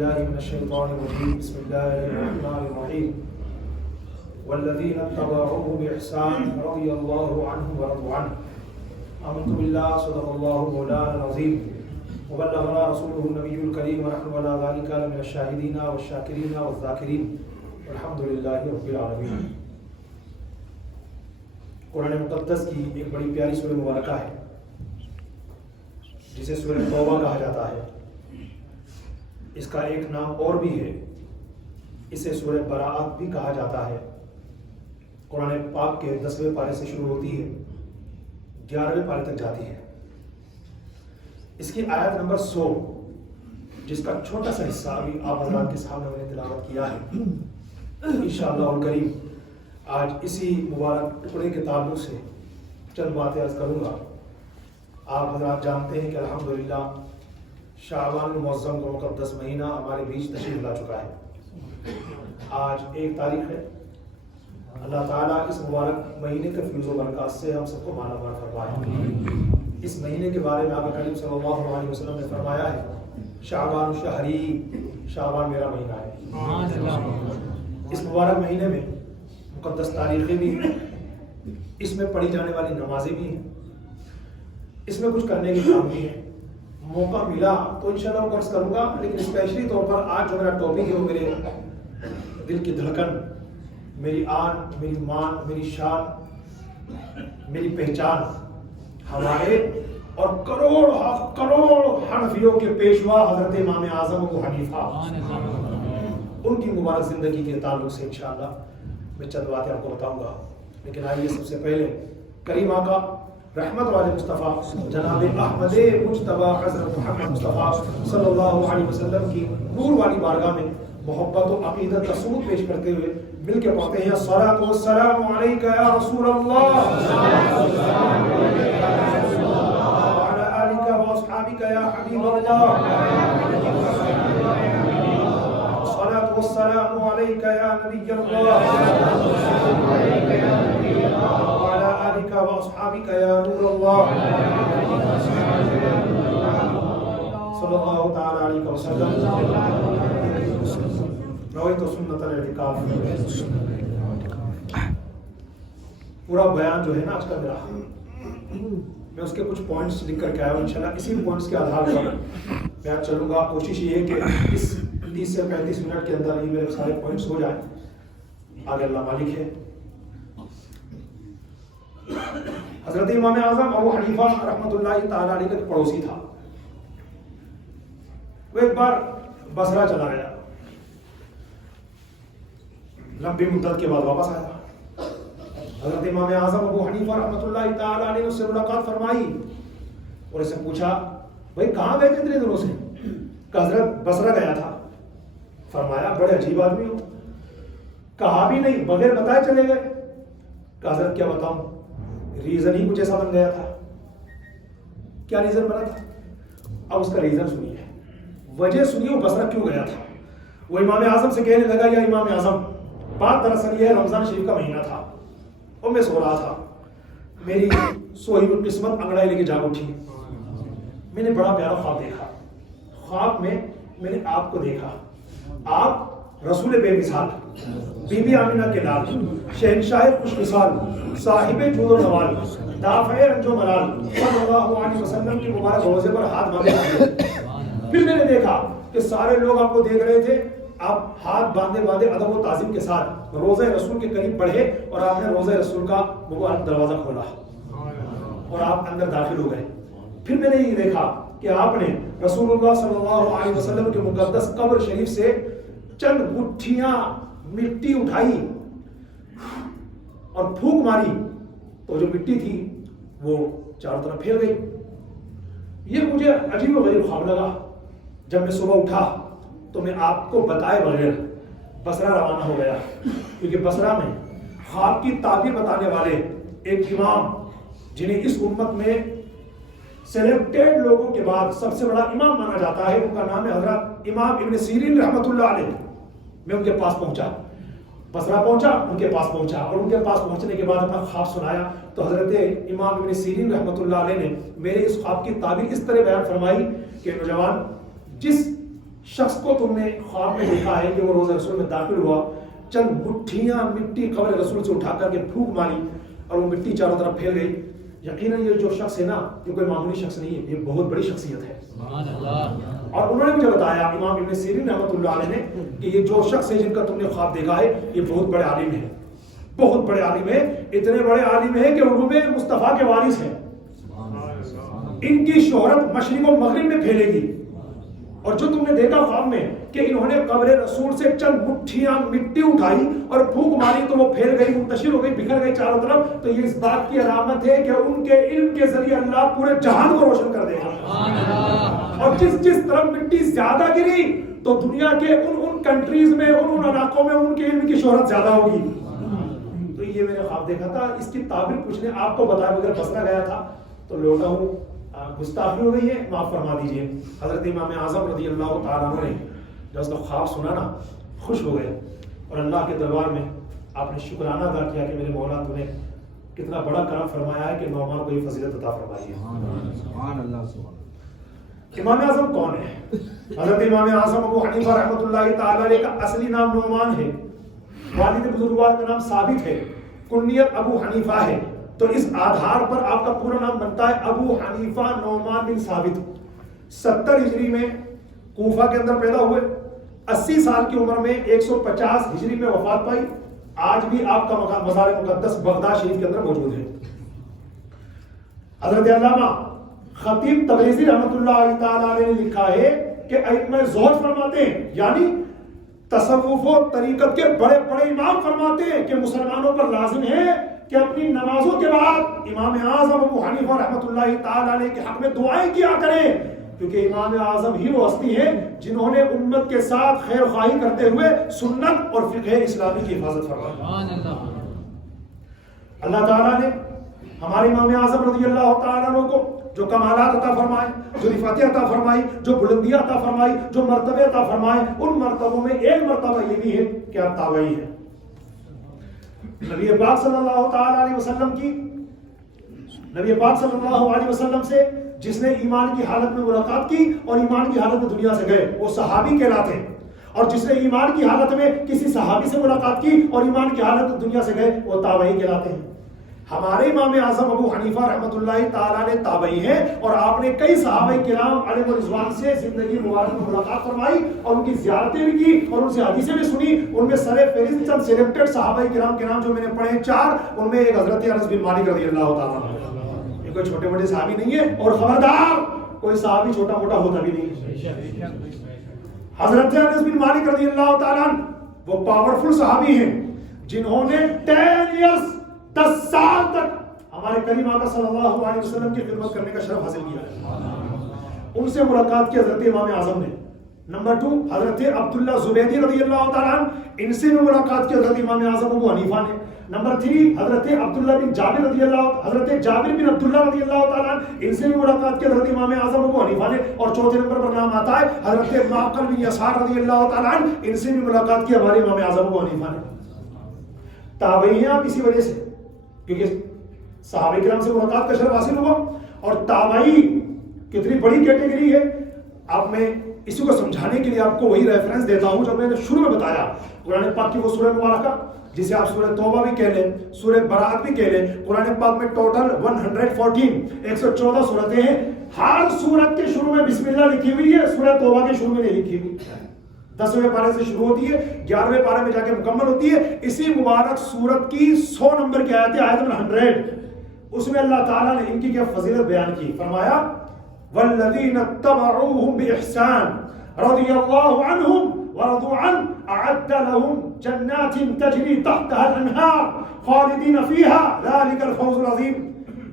بالله من الشيطان الرجيم بسم الله الرحمن الرحيم والذين اتبعوه بإحسان رضي الله عنهم ورضوا عنه آمنت بالله صدق الله مولانا العظيم وبلغنا رسوله النبي الكريم ونحن على ذلك لمن الشاهدين والشاكرين والذاكرين والحمد لله رب العالمين۔ قرآن مقدس کی ایک بڑی پیاری سورہ مبارکہ ہے جسے سورہ توبہ کہا جاتا ہے۔ اس کا ایک نام اور بھی ہے، اسے سورہ براءت بھی کہا جاتا ہے۔ قرآن پاک کے 10ویں پارے سے شروع ہوتی ہے، 11ویں پارے تک جاتی ہے۔ اس کی آیت نمبر 100 جس کا چھوٹا سا حصہ ابھی آپ حضرات کے سامنے میں نے تلاوت کیا ہے، انشاءاللہ الکریم آج اسی مبارک ٹکڑے کے تعلق سے چند باتیں عرض کروں گا۔ آپ حضرات جانتے ہیں کہ الحمدللہ شعبان المعظم کا مقدس مہینہ ہمارے بیچ تشریف لا چکا ہے۔ آج 1 تاریخ ہے۔ اللہ تعالیٰ اس مبارک مہینے کے فیض و برکات سے ہم سب کو مالا مال فرمائے۔ اس مہینے کے بارے میں آقا کریم صلی اللہ علیہ وسلم نے فرمایا ہے شعبان شہری، شعبان میرا مہینہ ہے۔ اس مبارک مہینے میں مقدس تاریخیں بھی ہیں، اس میں پڑھی جانے والی نمازیں بھی ہیں، اس میں کچھ کرنے کے کام بھی ہیں۔ موقع ملا تو انشاءاللہ وہ عرض کروں گا، لیکن اسپیشلی طور پر آج جو میرا ٹاپک ہے وہ میرے دل کی دھڑکن، میری آن، میری مان، میری شان، میری پہچان، ہمارے اور کروڑ حنفیوں کے پیشوا حضرت امام اعظم ابو حنیفہ، ان کی مبارک زندگی کے تعلق سے انشاءاللہ میں چند باتیں آپ کو بتاؤں گا۔ لیکن آئیے سب سے پہلے کریم آقا رحمت والے مصطفیٰ جناب احمد مجتبیٰ حضرت محمد مصطفیٰ صلی اللہ علیہ وسلم کی نور والی بارگاہ میں محبت و عقیدت کا سرود پیش کرتے ہوئے مل کے پڑھتے ہیں الصلاۃ والسلام علیک یا رسول اللہ وعلی آلک واصحابک یا حبیب اللہ الصلاۃ والسلام علیک یا نبی اللہ وعلی آلک واصحابک یا نور اللہ صلی اللہ تعالی علیہ وسلم۔ روایت و سنت الاعتکاف، پورا بیان جو ہے نا آج کا میرا، میں اس کے کچھ پوائنٹس لکھ کر کے آیا ہوں۔ انشاءاللہ اسی پوائنٹس کے آدھار پر میں آج چلوں گا۔ کوشش یہ ہے کہ اس 30 سے 35 منٹ کے اندر ہی میرے سارے پوائنٹس ہو جائیں، آگے اللہ مالک ہے۔ حضرت امام اعظم ابو حنیفہ رحمۃ اللہ تعالی علیہ کا پڑوسی تھا۔ وہ ایک بار بصرہ چلا گیا، لمبی مدت کے بعد واپس آیا۔ حضرت امام اعظم ابو حنیفہ رحمۃ اللہ تعالی علیہ نے اس سے ملاقات فرمائی اور اسے پوچھا بھائی کہاں گئے تھے اتنے دنوں سے؟ کہ حضرت بصرہ گیا تھا۔ فرمایا بڑے عجیب آدمی ہو، کہا بھی نہیں بغیر بتائے چلے گئے۔ کہ حضرت کیا بتاؤں، ریزن ہی کچھ ایسا بن گیا تھا۔ کیا ریزن بنا تھا؟ اب اس کا ریزن سنیے، وجہ سنیے وہ بصرہ کیوں گیا تھا۔ وہ امام اعظم سے کہنے لگا یا امام اعظم، بات دراصل یہ رمضان شریف کا مہینہ تھا اور میں سو رہا تھا، میری سوئی ہوئی قسمت انگڑائی لے کے جاگ اٹھی۔ میں نے بڑا پیارا خواب دیکھا۔ خواب میں میں نے آپ کو دیکھا، آپ رسول بے مثال، بی بی آمینہ کے لال، شہنشاہ خوش مثال، صاحب جود و نوال، دافع رنج و ملال صلی اللہ علیہ وسلم کی مبارک روزے پر ہاتھ باندھے ہوئے۔ پھر میں نے دیکھا کہ سارے لوگ آپ کو دیکھ رہے تھے، آپ ہاتھ باندھے باندھے ادب و تعظیم کے ساتھ روزہ رسول کے قریب بڑھے اور آپ نے روزہ رسول کا مبارک دروازہ کھولا اور آپ اندر داخل ہو گئے۔ پھر میں نے یہ دیکھا کہ آپ نے رسول اللہ صلی اللہ علیہ وسلم کے مقدس قبر شریف سے چند گٹھیاں مٹی اٹھائی اور پھونک ماری تو جو مٹی تھی وہ چاروں طرف پھیل گئی۔ یہ مجھے عجیب و غریب خواب لگا۔ جب میں صبح اٹھا تو میں آپ کو بتائے بغیر بصرہ روانہ ہو گیا، کیونکہ بصرہ میں خواب کی تعبیر بتانے والے ایک امام جنہیں اس امت میں سلیکٹڈ لوگوں کے بعد سب سے بڑا امام مانا جاتا ہے، ان کا نام ہے حضرت امام ابن سیرین رحمۃ اللہ علیہ۔ میں ان کے پاس پہنچا، بصرہ پہنچا، ان کے پاس پہنچا اور ان کے پاس پہنچنے کے بعد اپنا خواب سنایا تو حضرت امام ابن سیرین رحمۃ اللہ علیہ نے میرے اس خواب کی تعبیر اس طرح بیان فرمائی کہ نوجوان، جس شخص کو تم نے خواب میں دیکھا ہے کہ وہ روزہ رسول میں داخل ہوا، چند مٹھیاں مٹی قبر رسول سے اٹھا کر کے پھونک ماری اور وہ مٹی چاروں طرف پھیل گئی، یقیناً یہ جو شخص ہے نا یہ کوئی معمولی شخص نہیں ہے، یہ بہت بڑی شخصیت ہے۔ اور انہوں نے مجھے بتایا امام ابن سیرین رحمۃ اللہ علیہ نے کہ یہ جو شخص ہے جن کا تم نے خواب دیکھا ہے یہ بہت بڑے عالم ہیں، بہت بڑے عالم ہیں، اتنے بڑے عالم ہیں کہ علوم مصطفیٰ کے وارث ہیں، ان کی شہرت مشرق و مغرب میں پھیلے گی۔ اور جو تم نے دیکھا خواب میں کہ انہوں نے قبر رسول سے چند مٹھیاں مٹی اٹھائی اور پھونک ماری تو وہ پھیل گئی، منتشر ہو گئی، بکھر گئی چاروں طرف، تو یہ اس بات کی علامت ہے کہ ان کے علم کے ذریعے اللہ پورے جہان کو روشن کر دے گا۔ اور جس طرف مٹی زیادہ گری تو دنیا کے ان کنٹریز میں ان علاقوں میں ان کے علم کی شہرت زیادہ ہوگی۔ تو یہ میں نے خواب دیکھا تھا، اس کی تعبیر کچھ نے آپ کو بتایا، مگر بسرا گیا تھا تو لوٹا ہوں، گستاخی ہو گئی ہے، معاف فرما دیجئے۔ حضرت امام اعظم رضی اللہ تعالیٰ عنہ نے جب اس کا خواب سنا نا خوش ہو گئے اور اللہ کے دربار میں آپ نے شکرانہ ادا کیا کہ میرے مولا تو نے کتنا بڑا کرم فرمایا ہے کہ نعمان کو یہ فضیلت عطا فرمائی ہے۔ سبحان اللہ سبحان اللہ۔ امام اعظم کون ہے؟ حضرت امام اعظم ابو حنیفہ رحمۃ اللہ تعالیٰ علیہ کا اصلی نام نعمان ہے، والد بزرگوار کا نام ثابت ہے، کنیت ابو حنیفہ ہے، تو اس آدھار پر آپ کا پورا نام بنتا ہے ابو حنیفہ نعمان بن ثابت۔ 70 ہجری میں کوفہ کے اندر پیدا ہوئے، 80 سال کی عمر میں 150 ہجری میں وفات پائی۔ آج بھی آپ کا مقام مزار مقدس بغداد شریف کے اندر موجود ہے۔ حضرت علامہ خطیب تبریزی رحمۃ اللہ تعالیٰ علیہ نے لکھا ہے کہ ائمہ زہد فرماتے ہیں، یعنی تصوف و طریقت کے بڑے بڑے امام فرماتے ہیں کہ مسلمانوں پر لازم ہے کہ اپنی نمازوں کے بعد امام اعظم ابو حنیفہ رحمۃ اللہ تعالیٰ علیہ کے حق میں دعائیں کیا کریں، کیونکہ امام اعظم ہی وہ ہستی ہیں جنہوں نے امت کے ساتھ خیر خواہی کرتے ہوئے سنت اور فقہ اسلامی کی حفاظت فرمائی۔ اللہ تعالیٰ نے ہمارے امام اعظم رضی اللہ تعالیٰ عنہ کو جو کمالات عطا فرمائے، جو رفعتیں عطا فرمائی، جو بلندیاں عطا فرمائی، جو مرتبے عطا فرمائے، ان مرتبوں میں ایک مرتبہ یہ بھی ہے کہ آپ تابعی ہیں۔ نبی پاک صلی اللہ تعالیٰ علیہ وسلم کی نبی پاک صلی اللہ علیہ وسلم سے جس نے ایمان کی حالت میں ملاقات کی اور ایمان کی حالت میں دنیا سے گئے وہ صحابی کہلاتے ہیں، اور جس نے ایمان کی حالت میں کسی صحابی سے ملاقات کی اور ایمان کی حالت میں دنیا سے گئے وہ تابعی کہلاتے ہیں۔ ہمارے امام اعظم ابو حنیفہ رحمۃ اللہ تعالیٰ نے تابعی ہیں، اور آپ نے کئی صحابہ کرام علیہ رضوان سے زندگی مبارک میں ملاقات فرمائی اور ان کی زیارتیں بھی کی اور ان سے حدیثیں بھی سنی۔ ان میں سر فہرست چند سلیکٹڈ صحابہ کرام کے نام جو میں نے پڑھے 4، ان میں ایک حضرت انس بن مالک رضی اللہ تعالیٰ عنہ، یہ کوئی چھوٹے موٹے صحابی نہیں ہے، اور خبردار کوئی صحابی چھوٹا موٹا ہوتا بھی نہیں۔ حضرت انس بن مالک رضی اللہ تعالیٰ عنہ وہ پاورفل صحابی ہیں جنہوں نے 10 سال تک ہمارے کریم آقا صلی اللہ علیہ وسلم کی خدمت کرنے کا شرف حاصل کیا ہے۔ ان سے ملاقات کی حضرت امام اعظم نے۔ نمبر 2 حضرت عبداللہ زبیدی رضی اللہ تعالیٰ عنہ، ان سے بھی ملاقات کی حضرت امام اعظم ابو حنیفہ نے۔ نمبر 3 حضرت عبداللہ بن جابر رضی اللہ، حضرت جابر بن عبداللہ رضی اللہ تعالیٰ عنہ، ان سے بھی ملاقات کی حضرت امام اعظم ابو حنیفہ نے۔ اور چوتھے نمبر پر نام آتا ہے حضرت معقل بن یسار رضی اللہ تعالیٰ عنہ، ان سے بھی ملاقات کی ہمارے امام اعظم ابو حنیفہ نے۔ تابعی ہیں آپ اسی وجہ سے کیونکہ صحابہ کرام سے ملاقات کا شرف حاصل ہوا، اور تابعی کتنی بڑی کیٹیگری ہے۔ اب میں اسی کو سمجھانے کے لیے آپ کو وہی ریفرنس دیتا ہوں جو میں نے شروع میں بتایا، قرآن پاک کی وہ سورہ مبارکہ جسے آپ سورہ توبہ بھی کہہ لیں، سورہ برات بھی کہہ لیں۔ قرآن پاک میں ٹوٹل 114 سورتیں ہیں، ہر سورت کے شروع میں بسم اللہ لکھی ہوئی ہے، سورہ توبہ کے شروع میں نہیں لکھی ہوئی۔ 10ویں پارے سے شروع ہوتی ہے، 11ویں پارے میں جا کے مکمل ہوتی ہے۔ اسی مبارک سورت کی 100 نمبر کی آیت ہے، آیت نمبر 100، اس میں اللہ تعالیٰ نے ان کی کیا فضیلت بیان کی، فرمایا والذین اتبعوہم بإحسان رضی اللہ عنہم ورضوا عنہ اعد لهم جنات تجری تحتها الانہار خالدین فیہا ذلک الفوز العظیم۔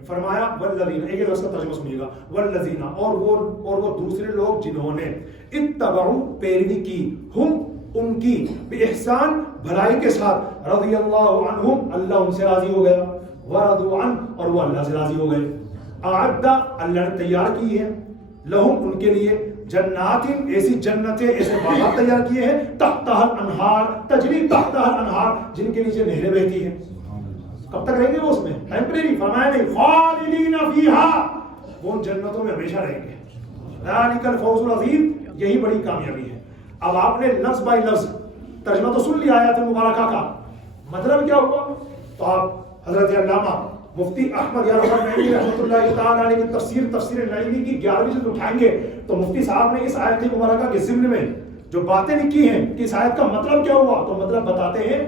فرمایا والذین، ایک لفظ کا ترجمہ سنیے گا، والذین، اور وہ دوسرے لوگ جنہوں نے اتبعوا پیروی کی، ہم ان کی، بإحسان بھلائی کے ساتھ، رضی اللہ عنہم اللہ ان سے راضی ہو گیا، ورضوا عنہ اور وہ اللہ سے راضی ہو گئے، اعد اللہ نے تیار کی ہے، لہم ان کے لیے، جنات ایسی جنتیں، ایسے باغات تیار کیے ہیں، تحتها الانہار تجری تحتها الانہار جن کے نیچے نہریں بہتی ہیں۔ کب تک رہیں گے وہ اس میں؟ ٹیمپریری، فرمایا نہیں، خالدین فیہا، وہ ان جنتوں میں ہمیشہ رہیں گے۔ ذالک الفوز العظیم، یہی بڑی کامیابی ہے۔ اب آپ نے لفظ بائی لفظ ترجمہ تو سن لیا آیات مبارکہ کا، مطلب کیا ہوا؟ تو آپ حضرت علامہ مفتی احمد یار نعیمی رحمۃ اللہ تعالیٰ علیہ کی تفسیر نعیمی کی 11ویں جلد اٹھائیں گے تو مفتی صاحب نے اس آیت مبارکہ کے ضمن میں جو باتیں لکھی ہیں کہ اس آیت کا مطلب کیا ہوا، تو مطلب بتاتے ہیں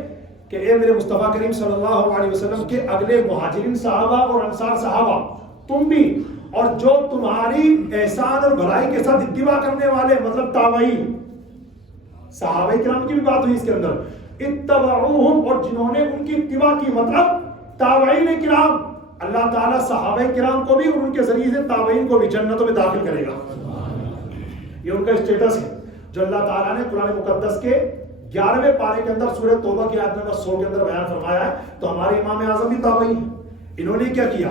کہ اے میرے مصطفیٰ کریم صلی اللہ علیہ وسلم کے اگلے مہاجرین صحابہ اور انصار صحابہ، تم بھی اور جو تمہاری احسان اور بھلائی کے ساتھ اتباع کرنے والے، مطلب تابعین، صحابہ کرام کی بھی بات ہوئی اس کے اندر، اتبعوہم، اور جنہوں نے ان کی اتباع کی، مطلب تابعین کرام، اللہ تعالیٰ صحابہ کرام کو بھی اور ان کے ذریعے سے تابعین کو بھی جنتوں میں داخل کرے گا۔ یہ ان کا اسٹیٹس ہے جو اللہ تعالیٰ نے قرآن مقدس کے 11ویں پارے کے اندر سورہ توبہ کی آیت نمبر 100 کے اندر بیان فرمایا ہے۔ تو ہمارے امام اعظم بھی تابعی ہیں، انہوں نے کیا کیا؟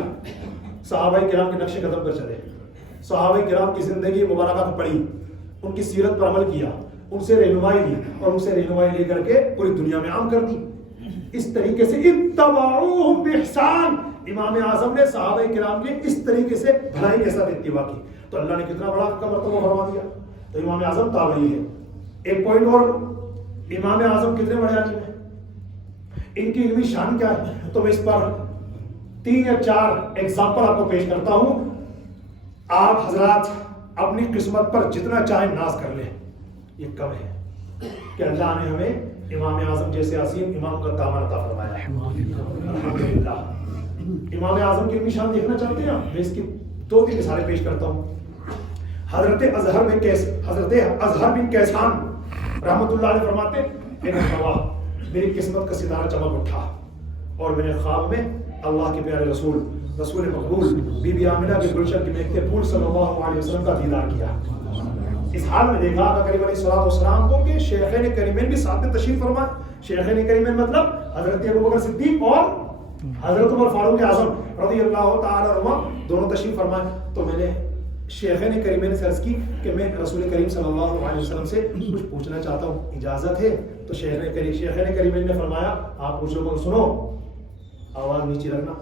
صحابہ کرام کے نقش قدم پر چلے، صحابہ کرام کی زندگی مبارکہ کو پڑھی، ان کی سیرت پر عمل کیا، ان سے رہنمائی لی اور ان سے رہنمائی لے کر کے پوری دنیا میں عام کر دی۔ اس طریقے سے اتبعوہم بإحسان، امام اعظم نے صحابہ کرام کی اس طریقے سے بھلائی کے ساتھ اتباع کی، تو اللہ نے کتنا بڑا مرتبہ فرما دیا۔ تو امام اعظم تابعی ہے۔ ایک پوائنٹ اور، امام اعظم کتنے بڑے عالم ہیں، ان کی علمی شان کیا ہے، تو میں اس پر 3 یا 4 ایگزامپل آپ کو پیش کرتا ہوں۔ آپ حضرات اپنی قسمت پر جتنا چاہیں ناز کر لیں، یہ کم ہے کہ اللہ نے ہمیں امام اعظم جیسے عظیم امام کا دامن عطا فرمایا ہے، الحمدللہ۔ امام اعظم کی علمی شان دیکھنا چاہتے ہیں؟ میں اس کی 2-3 مثالیں پیش کرتا ہوں۔ حضرت اظہر بن کیسان رحمۃ اللہ علیہ فرماتے ہیں، میری قسمت کا ستارہ چمک اٹھا اور میں نے خواب میں اللہ کے پیارے رسول مقبول بی بی آمنہ کے گلشن کے مہکتے پھول صلی اللہ علیہ وسلم کا دیدار کیا۔ اس حال میں دیکھا آقا کریم علیہ الصلوۃ والسلام کو کہ شیخین کریمین بھی ساتھ میں تشریف فرمائے۔ شیخین کریمین مطلب حضرت ابوبکر صدیق اور حضرت عمر فاروق اعظم رضی اللہ تعالی عنہما دونوں تشریف فرمائے۔ تو میں نے شیخین کریمین سے عرض کی کہ میں رسول کریم صلی اللہ علیہ وسلم سے کچھ پوچھنا چاہتا ہوں، اجازت ہے؟ تو شیخین کریمین نے فرمایا آپ پوچھو، کو سنو، آواز نیچے رکھنا۔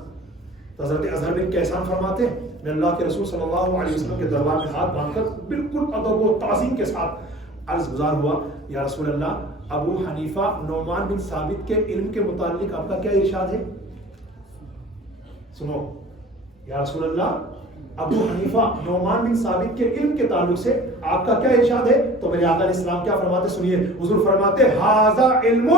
تو حضرت اظہر بن کیسان فرماتے ہیں میں اللہ کے رسول صلی اللہ علیہ وسلم کے دربار میں ہاتھ باندھ کر بالکل ادب و تعظیم کے ساتھ عرض گزار ہوا، یا رسول اللہ، ابو حنیفہ نعمان بن ثابت کے علم کے متعلق آپ کا کیا ارشاد ہے؟ سنو، یا رسول اللہ، ابو حنیفہ نعمان بن ثابت کے علم کے تعلق سے آپ کا کیا ارشاد ہے؟ تو میرے آقا علیہ السلام کیا فرماتے سنیے، حضور فرماتے ھذا علم،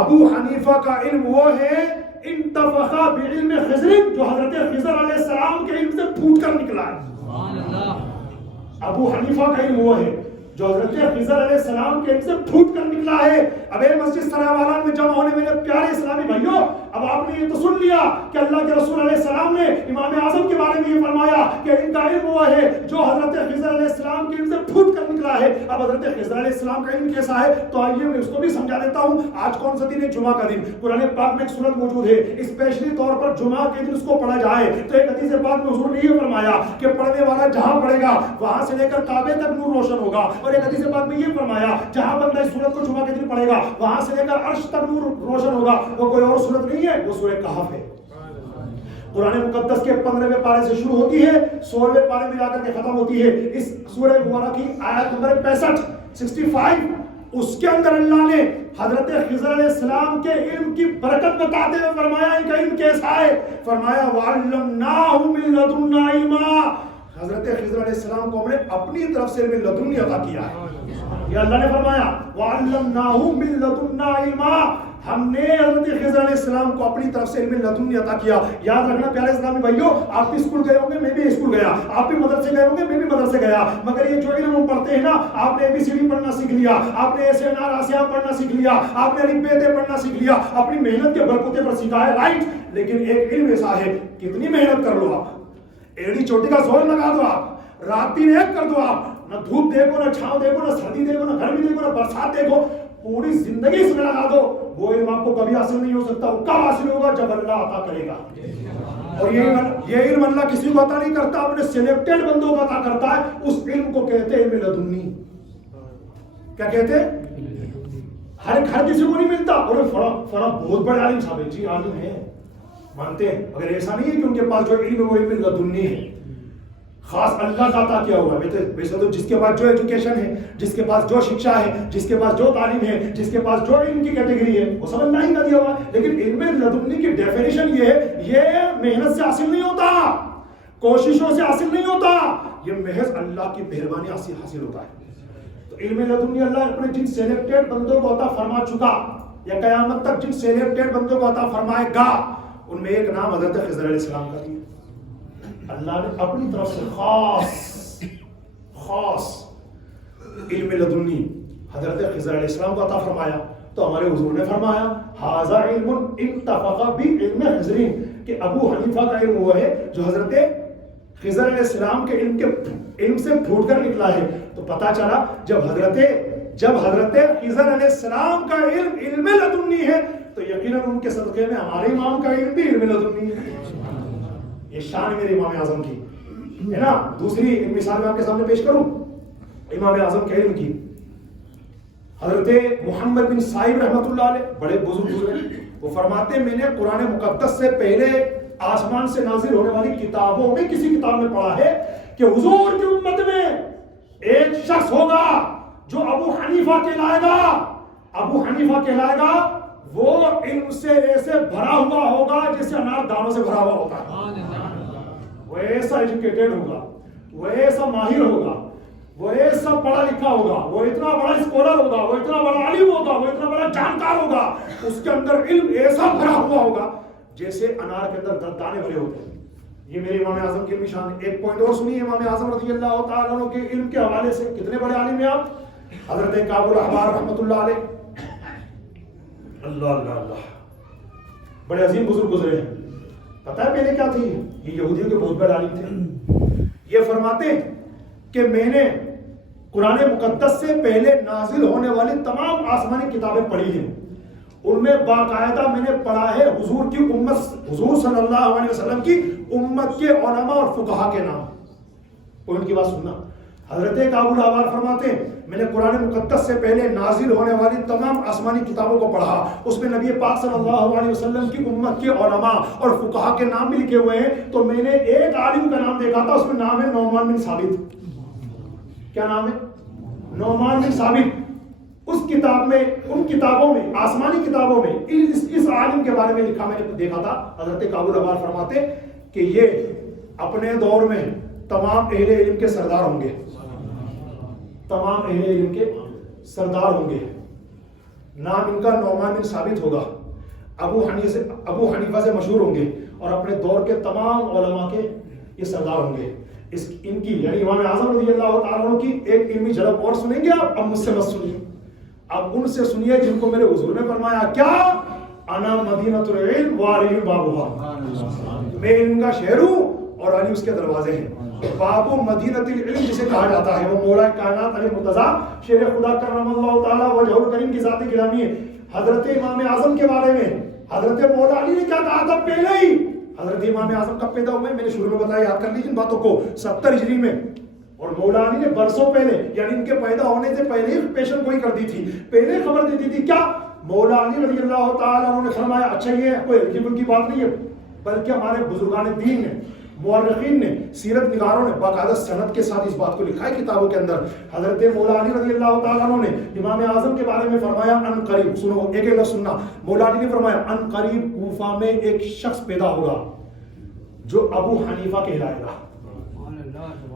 ابو حنیفہ کا علم وہ ہے انتفخا بعلم خضر، جو حضرت خضر علیہ السلام کے علم سے پھوٹ کر نکلا ہے۔ سبحان اللہ۔ ابو حنیفہ کا علم وہ ہے جو حضرت خضر علیہ السلام کے علم سے پھوٹ کر نکلا ہے۔ اب اے مسجد سراوالان میں جمع ہونے میرے پیارے اسلامی بھائیوں، اب آپ نے یہ تو سن لیا کہ اللہ کے رسول علیہ السلام نے امام اعظم کے بارے میں یہ فرمایا کہ ان کا علم وہ ہے جو حضرت خضر علیہ السلام کے علم سے پھوٹ کر نکلا ہے۔ اب حضرت خضر علیہ السلام کا علم کیسا ہے، تو آئیے میں اس کو بھی سمجھا دیتا ہوں۔ آج کون سا دن ہے؟ جمعہ کا دن۔ قرآن پاک میں ایک سورت موجود ہے، اسپیشلی طور پر جمعہ کے دن اس کو پڑھا جائے۔ تو ایک حدیث پاک میں حضور نے یہ فرمایا کہ پڑھنے والا جہاں پڑھے گا وہاں سے لے کر کعبے تک نور روشن ہوگا، اور ایک حدیث پاک میں یہ فرمایا جہاں بندہ اس سورت کو جمعہ کے دن پڑھے گا وہاں سے لے کر عرش تک نور روشن ہوگا۔ وہ کوئی اور سورت نہیں ہے، وہ سورہ کہف ہے۔ قرآن مقدس کے 15ویں پارے سے شروع ہوتی ہے، 16ویں پارے میں جا کر کے ختم ہوتی ہے۔ اس سورہ مبارکہ کی آیت نمبر 65 اس کے اندر اللہ نے حضرت خضر علیہ السلام کے علم کی برکت بتاتے ہوئے فرمایا ان کا علم کیسا ہے، فرمایا وَعَلَّمْنَاهُ مِن لَدُنَّا عِلْمًا، حضرت خضر علیہ السلام کو ہم نے اپنی طرف سے علم لدنی عطا کیا ہے۔ یہ اللہ نے فرمایا وَعَلَّمْنَاهُ مِن لَدُنَّا عِلْمًا، ہم نے حضرت خضر علیہ السلام کو اپنی طرف سے علم لدنی عطا کیا۔ یاد رکھنا پیارے اسلامی بھائیوں، آپ بھی اسکول گئے ہوں گے، میں بھی اسکول گیا، آپ بھی مدرسے گئے ہوں گے، میں بھی مدرسے گیا، مگر یہ جو علم ہم پڑھتے ہیں نا، آپ نے ABCD پڑھنا سیکھ لیا، آپ نے ایسے نار آسیاب پڑھنا سیکھ لیا، آپ نے الف ب ت پڑھنا سیکھ لیا، اپنی محنت کے بلبوتے پر سیکھا ہے، رائٹ، لیکن ایک علم ایسا ہے کتنی محنت کر لو آپ، ایڑی چوٹی کا زور لگا دو آپ، رات دن ایک کر دو آپ، نہ دھوپ دیکھو، نہ چھاؤں دیکھو، نہ سردی دیکھو، نہ گرمی دیکھو، نہ برسات دیکھو، پوری زندگی اس میں لگا دو، وہ علم آپ کو کبھی حاصل نہیں ہو سکتا۔ وہ کب حاصل ہوگا؟ جب اللہ عطا کرے گا۔ اور یہ علم اللہ کسی کو عطا نہیں کرتا، اپنے سلیکٹڈ بندوں کو عطا کرتا ہے۔ اس علم کو کہتے ہیں علم لدنی۔ کیا کہتے ہیں؟ ہر کسی کو نہیں ملتا۔ اور فرا بہت بڑے عالم صاحب ہیں، جی عالم ہیں، مانتے ہیں، مگر ایسا نہیں ہے کہ ان کے پاس جو علم ہے وہ علم لدنی ہے۔ خاص اللہ کا عطا کیا ہوا ہے. ویسے تو جس کے پاس جو ایجوکیشن ہے، جس کے پاس جو شکشا ہے، جس کے پاس جو تعلیم ہے، جس کے پاس جو علم کی کیٹیگری ہے، وہ سب اللہ ہی کا دیا ہوا ہے. لیکن علم لدنی کی ڈیفینیشن یہ ہے، یہ محنت سے حاصل نہیں ہوتا، کوششوں سے حاصل نہیں ہوتا، یہ محض اللہ کی مہربانی سے حاصل ہوتا ہے. تو علم لدنی اللہ اپنے جن سلیکٹڈ بندوں کو عطا فرما چکا، یا قیامت تک جن سلیکٹڈ بندوں کو عطا فرمائے گا، ان میں ایک نام حضرت خضر علیہ السلام کا دیا. اللہ نے اپنی طرف سے خاص علم لدنی حضرت خضر علیہ السلام کو عطا فرمایا. تو ہمارے حضور نے فرمایا ھذا علم اتفق بعلم خضر، کہ ابو حنیفہ کا علم وہ ہے جو حضرت خضر علیہ السلام کے علم سے پھوٹ کر نکلا ہے. تو پتا چلا جب حضرت خضر علیہ السلام کا علم لدنی ہے تو یقیناً ان کے صدقے میں ہمارے امام کا علم بھی علم لدنی ہے. یہ شان میرے امام اعظم کی ہے نا. دوسری مثال میں آپ کے سامنے پیش کروں امام اعظم کے علم کی. حضرت محمد بن صائب رحمۃ اللہ علیہ بڑے بزرگ ہوئے، وہ فرماتے ہیں میں نے قرآن مقدس سے پہلے آسمان سے نازل ہونے والی کتابوں میں کسی کتاب میں پڑھا ہے کہ حضور کی امت میں ایک شخص ہوگا جو ابو حنیفہ کہلائے گا. وہ علم سے ایسے بھرا ہوا ہوگا جیسے انار دانوں سے بھرا ہوا ہوتا ہے. وہ ایسا ایجوکیٹڈ ہوگا، وہ ایسا ماہر ہوگا، وہ ایسا پڑھا لکھا ہوگا، وہ اتنا بڑا اسکولر ہوگا، وہ اتنا بڑا عالم ہوگا، وہ اتنا بڑا جانکار ہوگا، اس کے اندر علم ایسا بھرا ہوا ہوگا جیسے انار کے اندر دانے بھرے ہوتے ہیں. یہ میرے امام اعظم کی نشان ہے. ایک پوائنٹ اور سنیے امام اعظم رضی اللہ تعالیٰ عنہ کے علم کے حوالے سے. کتنے بڑے عالم ہیں آپ. حضرت کعب الاحبار رحمۃ اللہ علیہ، اللہ بڑے عظیم بزرگ گزرے ہیں. پتہ ہے پہلے کیا تھی؟ یہ یہودیوں کے بہت بڑے عالم تھے. یہ فرماتے کہ میں نے قرآن مقدس سے پہلے نازل ہونے والی تمام آسمانی کتابیں پڑھی ہیں. ان میں باقاعدہ میں نے پڑھا ہے حضور کی امت، حضور صلی اللہ علیہ وسلم کی امت کے علماء اور فقہا کے نام. پوائنٹ کی بات سننا. حضرت کعب الاحبار فرماتے ہیں میں نے قرآن مقدس سے پہلے نازل ہونے والی تمام آسمانی کتابوں کو پڑھا. اس میں نبی پاک صلی اللہ علیہ وسلم کی امت کے علماء اور فقہا کے نام بھی لکھے ہوئے ہیں. تو میں نے ایک عالم کا نام دیکھا تھا، اس میں نام ہے نعمان بن ثابت. کیا نام ہے؟ نعمان بن ثابت. اس کتاب میں، ان کتابوں میں، آسمانی کتابوں میں اس عالم کے بارے میں لکھا میں نے دیکھا تھا. حضرت کعب الاحبار فرماتے کہ یہ اپنے دور میں تمام اہل علم کے سردار ہوں گے، تمام اہل علم کے سردار ہوں گے. نام ان کا نعمان بن ثابت ہوگا. ابو حنیفہ سے مشہور ہوں گے اور اپنے دور کے تمام علماء کے یہ سردار ہوں گے. ان کی یعنی امام اعظم رضی اللہ تعالیٰ عنہ کی ایک علمی جھلک اور سنیں گے آپ. اب مجھ سے مت سنیے، اب ان سے سنیے جن کو میرے حضور نے فرمایا کیا انا مدینۃ العلم وعلی بابھا، میں علم کا شہر ہوں اور علی اس کے دروازے ہیں. بابو مدینۃ العلم جسے کہا جاتا ہے وہ مولا کائنات علی مرتضیٰ شیر خدا کرم اللہ تعالیٰ وجہ الکریم کی ذات گرامی ہے. حضرت امام اعظم کے بارے میں حضرت مولا علی نے کیا کہا تھا پہلے ہی؟ حضرت امام اعظم کب پیدا ہوئے؟ میں نے شروع میں بتایا، یاد کر لیجیے ان باتوں کو. 70 ہجری میں. اور مولا علی نے برسوں پہلے یعنی ان کے پیدا ہونے سے پہلے ہی پیشن گوئی کر دی تھی، پہلے خبر دیتی تھی. کیا؟ مولا علی رضی اللہ تعالیٰ عنہ نے فرمایا اچھا یہ کوئی عجیب کی بات نہیں ہے، بلکہ ہمارے بزرگان دین نے، مورخین نے، سیرت نگاروں نے باقاعدہ سند کے ساتھ اس بات کو لکھا ہے کتابوں کے اندر. حضرت مولا علی رضی اللہ تعالیٰ عنہ نے امام اعظم کے بارے میں فرمایا ان قریب، سنو ایک ایک لفظ سننا. مولا علی نے فرمایا ان قریب کوفہ میں ایک شخص پیدا ہوگا جو ابو حنیفہ کہلائے گا.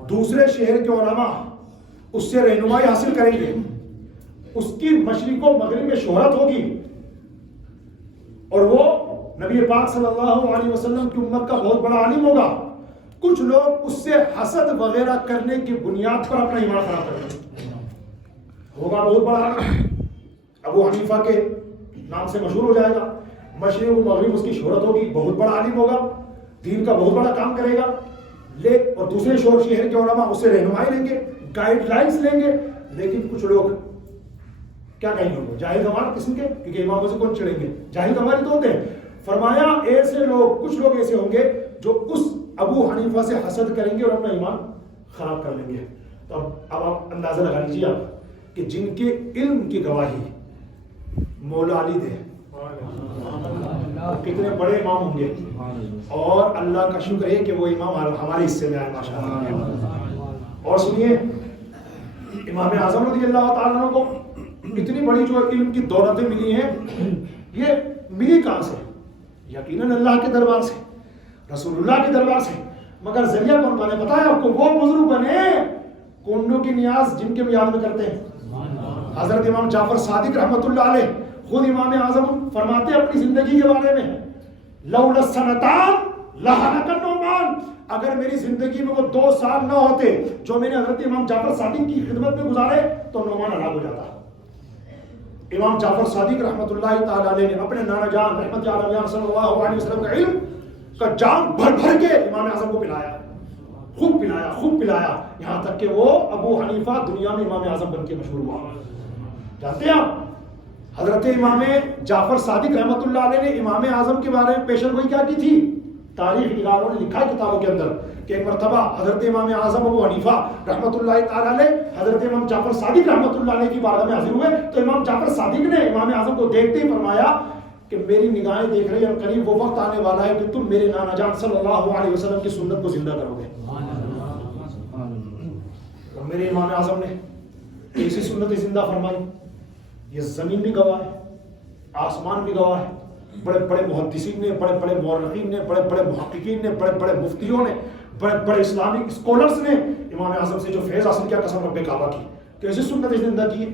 دوسرے شہر کے علماء اس سے رہنمائی حاصل کریں گے، اس کی مشرق و مغرب میں شہرت ہوگی اور وہ نبی پاک صلی اللہ علیہ وسلم کی امت کا بہت بڑا عالم ہوگا. کچھ لوگ اس سے حسد وغیرہ کرنے کی بنیاد پر اپنا ایمان خراب کریں گے. ہوگا بہت بڑا ابو حنیفہ کے نام سے مشہور ہو جائے گا، مشرق و مغرب اس کی شہرت ہوگی، بہت بڑا عالم ہوگا، دین کا بہت بڑا کام کرے گا. اور دوسرے شہر کے علماء اس سے رہنمائی لیں گے، گائیڈ لائنز لیں گے. لیکن کچھ لوگ کیا کہیں گے؟ جاہل گوار قسم کے، کیونکہ اماموں سے کون چڑھیں گے؟ جاہل گوار تو ہوتے ہیں. فرمایا ایسے لوگ، کچھ لوگ ایسے ہوں گے جو اس ابو حنیفہ سے حسد کریں گے اور اپنا ایمان خراب کر لیں گے. تو اب آپ اندازہ لگا لیجیے آپ کہ جن کے علم کی گواہی مولا علی دے کتنے بڑے امام ہوں گے، اور اللہ کا شکر ہے کہ وہ امام ہمارے حصے میں آئے ماشاءاللہ۔ اور سنیے، امام اعظم رضی اللہ تعالیٰ عنہ کو اتنی بڑی جو علم کی دولتیں ملی ہیں، یہ ملی کہاں سے؟ یقیناً اللہ کے دربار سے، رسول اللہ کے دربار سے، مگر ذریعہ کون بنے پتا ہے آپ کو؟ وہ بزرگ بنے کنڈوں کی نیاز جن کے بیان میں کرتے ہیں۔ حضرت امام جعفر صادق رحمۃ اللہ علیہ خود امام اعظم فرماتے اپنی زندگی کے بارے میں، لولا السنتان لہلک النعمان، اگر میری زندگی میں وہ 2 سال نہ ہوتے جو میں نے حضرت امام جعفر صادق کی خدمت میں گزارے تو نعمان ہلاک ہو جاتا۔ امام جعفر صادق رحمۃ اللہ تعالی علیہ نے اپنے نانا جان رحمت عالم صلی اللہ علیہ وسلم کا علم کا جام بھر بھر کے امام اعظم کو پلایا، خوب پلایا، یہاں تک کہ وہ ابو حنیفہ دنیا میں امام اعظم بن کے مشہور ہوا۔ جانتے ہیں آپ حضرت امام جعفر صادق رحمۃ اللہ علیہ نے امام اعظم کے بارے میں پیشن گوئی کیا کی تھی؟ تاریخ نگاروں نے لکھا ہے کتابوں کے اندر کہ ایک مرتبہ حضرت امام اعظم ابو حنیفہ رحمۃ اللہ تعالی علیہ حضرت امام جعفر صادق رحمۃ اللہ علیہ کی بارگاہ میں حاضر ہوئے تو امام جعفر صادق نے امام اعظم کو دیکھتے ہی فرمایا کہ میری نگاہیں دیکھ رہی ہیں قریب وہ وقت آنے والا ہے کہ تم میرے نانا جان صلی اللہ علیہ وسلم کی سنت کو زندہ کرو گے۔ اور میرے امام اعظم نے ایسی سنت زندہ فرمائی، یہ زمین بھی گواہ ہے، آسمان بھی گواہ ہے، بڑے بڑے محدثین نے، بڑے بڑے مورخین نے، بڑے بڑے محققین نے، بڑے بڑے مفتیوں نے، بڑے بڑے اسلامک اسکالرز نے امام اعظم سے جو فیض حاصل کیا، قسم رب کعبہ کی، کیسی سنت زندہ کی۔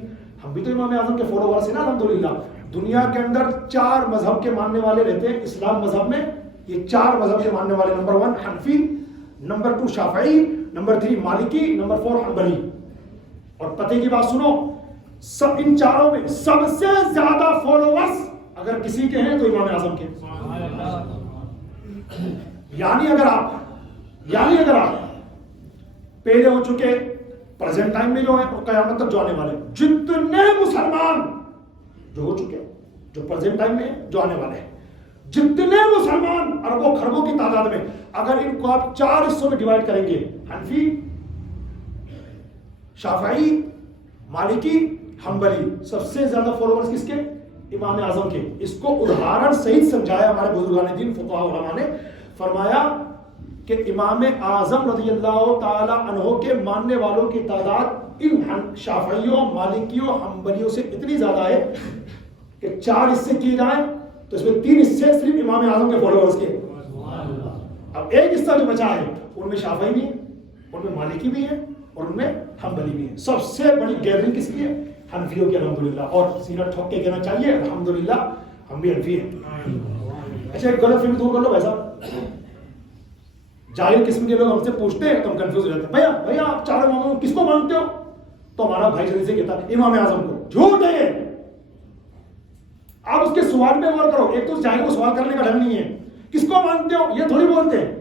ہم بھی تو امام اعظم کے فالوورز ہیں نا الحمدللہ۔ دنیا کے اندر 4 مذہب کے ماننے والے رہتے ہیں اسلام مذہب میں، یہ 4 مذہب کے ماننے والے، نمبر 1 حنفی، نمبر 2 شافعی، نمبر 3 مالکی، نمبر 4 حنبلی۔ اور پتہ کی بات سنو، سب ان چاروں میں سب سے زیادہ فالوورز اگر کسی کے ہیں تو امام اعظم کے۔ یعنی اگر آپ پہلے ہو چکے، پریزنٹ ٹائم میں جو ہے اور قیامت تک جو آنے والے جتنے مسلمان جو ہو چکے، جو پریزنٹ ٹائم میں جو آنے والے ہیں، جتنے مسلمان اربوں خربوں کی تعداد میں، اگر ان کو آپ 4 حصوں میں ڈیوائڈ کریں گے، حنفی، شافعی، مالکی، حنبلی، سب سے زیادہ فالوورز کس کے؟ امام اعظم کے۔ اس کو ادھارن سہیت سمجھایا ہمارے بزرگان دین فقہاء علماء نے، فرمایا کہ امام اعظم رضی اللہ تعالی عنہ کے ماننے والوں کی تعداد ان شافعیوں، مالکیوں، حنبلیوں سے اتنی زیادہ ہے کہ 4 حصے کیے جائیں تو اس میں 3 حصے صرف امام اعظم کے فالوورز کے۔ اب ایک حصہ جو بچا ہے ان میں شافعی بھی ہے، ان میں مالکی بھی ہے، اور ان میں حنبلی بھی ہے۔ سب سے بڑی گیدرنگ کس کی ہے؟ حنفیوں کی الحمدللہ۔ اور سینہ ٹھوک کے کہنا چاہیے الحمدللہ ہم بھی حنفی ہیں۔ اچھا ایک غلط فہمی دور کر لو بھائی صاحب، جاہل قسم کے لوگ ہم سے پوچھتے ہیں تو ہم کنفیوز ہو جاتے ہیں، بھیا آپ 4 اماموں کس کو مانتے ہو؟ تو ہمارا بھائی جلدی سے کہتا ہے امام اعظم کو۔ جھوٹ ہے یہ۔ آپ اس کے سوال پہ غور کرو، ایک تو جاہل کو سوال کرنے کا ڈھنگ نہیں ہے، کس کو مانتے ہو یہ تھوڑی بولتے ہیں۔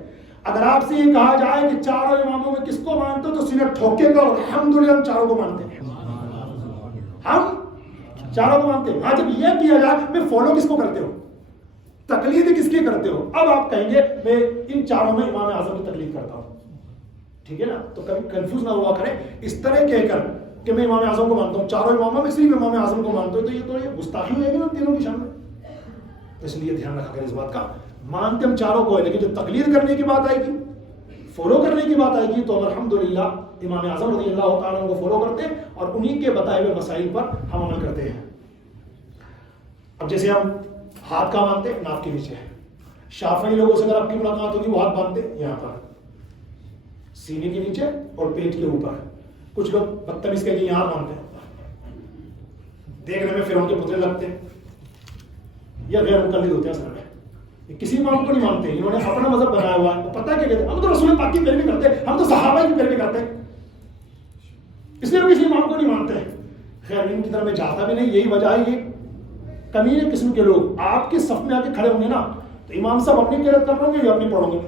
اگر آپ سے یہ کہا جائے کہ 4 اماموں میں کس کو مانتے ہو تو سینہ ٹھوکے کا الحمدللہ ہم 4 کو مانتے ہیں، ہم 4 کو مانتے ہیں۔ ہاں جب یہ کیا جائے میں فالو کس کو کرتے ہو، تقلید کس کی کرتے ہو؟ اب آپ کہیں گے میں ان 4 میں امام اعظم کی تقلید کرتا ہوں، ٹھیک ہے نا؟ تو کبھی کنفیوز نہ ہوا کریں اس طرح کہہ کر کہ میں امام اعظم کو مانتا ہوں، 4 اماموں میں صرف امام اعظم کو مانتا ہوں، تو یہ گستاخی ہوئے گی نا تینوں کی شان میں۔ اس لیے دھیان رکھا کریں اس بات کا، مانتے ہم 4 کو ہے، لیکن جو تقلید کرنے کی بات آئے گی، فالو کرنے کی بات آئے گی تو الحمدللہ امام اعظم رضی اللہ تعالیٰ کو فالو کرتے ہیں اور انہی کے بتائے ہوئے مسائل پر ہم عمل کرتے ہیں۔ اب جیسے ہم ہاتھ کا مانتے ہیں ناک کے نیچے، شافعی لوگوں سے اگر آپ کی ملاقات ہوگی وہ ہاتھ باندھتے ہیں یہاں پر سینے کے نیچے اور پیٹ کے اوپر، کچھ لوگ بدتمیز کہہ کے یہاں مانتے ہیں، دیکھنے میں فرعون کے پتلے لگتے ہیں یا غیر مقلد ہوتے ہیں، اصل میں کسی امام کو نہیں مانتے، انہوں نے اپنا مذہب بنایا ہوا ہے، پتہ کیا کہتے ہیں ہم تو رسول پاک کی پیروی کرتے ہیں، ہم تو صحابہ کی پیروی کرتے ہیں، اس لیے ہم کسی امام کو نہیں مانتے ہیں۔ خیر ان کی طرف میں جاتا بھی نہیں، یہی وجہ ہے یہ کمینے قسم کے لوگ آپ کے صف میں آ کے کھڑے ہوں گے نا تو امام صاحب اپنی قرات کر رہے ہوں گے یا اپنی پڑھوں گے۔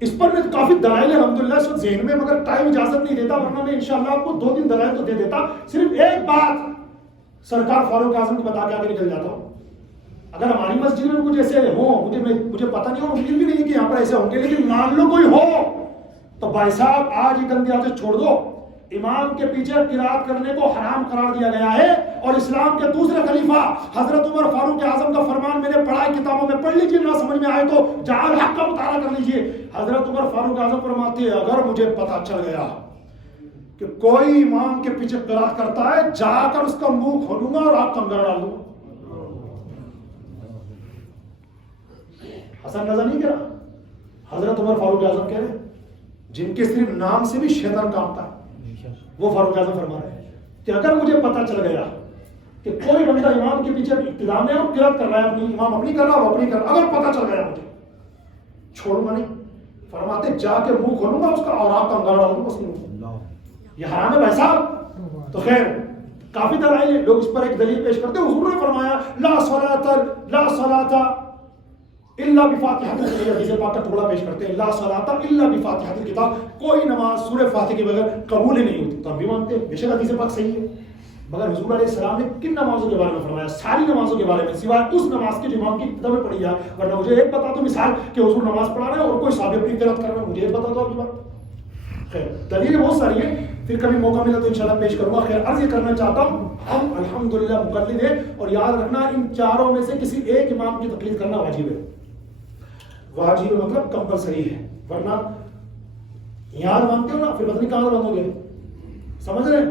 اس پر میں کافی دلائل ہے الحمدللہ اس وقت ذہن میں، مگر ٹائم اجازت نہیں دیتا، ورنہ میں انشاءاللہ آپ کو 2-3 دلائل تو دے دیتا۔ صرف ایک بات سرکار فاروق اعظم کو بتا کے آگے نکل جاتا ہوں۔ اگر ہماری مسجد میں کچھ ایسے ہوں، مجھے پتہ نہیں ہو، ممکن بھی نہیں کہ یہاں پر ایسے ہوں گے، لیکن مان لو کوئی ہو تو بھائی صاحب آج یہ گندی عادت چھوڑ دو، امام کے پیچھے قرات کرنے کو حرام قرار دیا گیا ہے. اور اسلام کے دوسرے خلیفہ حضرت عمر فاروق اعظم کا فرمان میں نے پڑھا ہے, کتابوں میں پڑھ لیجیے, نہ سمجھ میں آئے تو جعل حق کا مطالعہ کر لیجیے. حضرت عمر فاروق اعظم فرماتے ہیں اگر مجھے پتہ چل گیا کہ کوئی امام کے پیچھے قرات کرتا ہے, جا کر اس کا منہ کھولوں گا اور آپ کنگن ڈال دوں گا. حسن رضا نہیں کہہ رہا, حضرت عمر فاروق اعظم کہہ رہے ہیں, جن کے صرف نام سے بھی شیطان کانپتا ہے, وہ فاروق اعظم فرما رہے ہیں کہ اگر مجھے پتہ چل گیا کہ کوئی بندہ امام کے پیچھے اقتداء میں اور قرات کر رہا ہے, اپنی امام اپنی کر رہا ہے, وہ اپنی کر رہا ہے, اگر پتہ چل گیا مجھے چھوڑوں گا نہیں. فرماتے جا کے منہ کھولوں گا اس کا اور آپ کا انگارا ڈالوں گا اس کے منہ. یہ حرام ہے بھائی صاحب. تو خیر کافی دلائل ہیں, لوگ اس پر ایک دلیل پیش کرتے ہیں. حضور نے فرمایا لا صلاۃ الا بفاتحۃ الکتاب, حدیث پاک کا ٹکڑا پیش کرتے ہیں, لا صلاۃ الا بفاتحۃ الکتاب, کوئی نماز سورہ فاتحہ کے بغیر قبول ہی نہیں ہوتی. تو ہم بھی مانتے ہیں بے شک حدیث پاک صحیح ہے, مگر حضور علیہ السلام نے کن نمازوں کے بارے میں فرمایا؟ ساری نمازوں کے بارے میں, سوائے اس نماز کے جو امام کی ابتدا میں پڑھی ہے. ورنہ مجھے ایک بتا دو مثال کہ حضور نماز پڑھا رہے ہیں اور کوئی صحابی اپنی قرات کر رہے ہیں, مجھے ایک بتا دو آپ کی بات. خیر دلیلیں بہت ساری ہیں, پھر کبھی موقع ملا تو انشاءاللہ پیش کروں گا. خیر عرض یہ کرنا چاہتا ہوں, ہم الحمدللہ مقلد ہیں, اور یاد رکھنا ان چاروں میں سے کسی ایک امام کی تقلید کرنا واجب ہے. واجب مطلب کمپلسری ہے, ورنہ یاد مانتے ہو نا پھر پتہ نہیں کہاں بند ہو گئے, سمجھ رہے ہیں.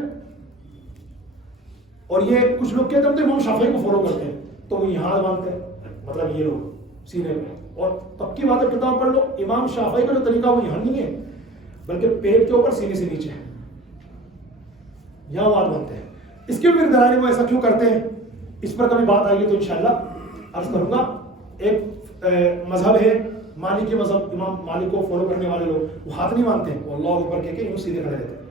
اور یہ کچھ لوگ کہتے ہیں تو امام شافعی کو فالو کرتے ہیں, تو وہ یہاں مانتے ہیں, مطلب یہ لوگ سینے پہ. اور پکی بات ہے, کتاب پڑھ لو, امام شافعی کا جو طریقہ وہ یہاں نہیں ہے, بلکہ پیٹ کے اوپر سینے سے نیچے ہے, یہاں بات مانتے ہیں. اس کے پھر دلائل وہ ایسا کیوں کرتے ہیں, اس پر کبھی بات آئے گی تو انشاءاللہ عرض کروں گا. ایک مذہب ہے مالکی مذہب, امام مالک کو فالو کرنے والے لوگ, وہ ہاتھ نہیں مانتے ہیں, وہ اللہ اوپر کہہ کے یوں سیدھے کھڑے رہتے ہیں.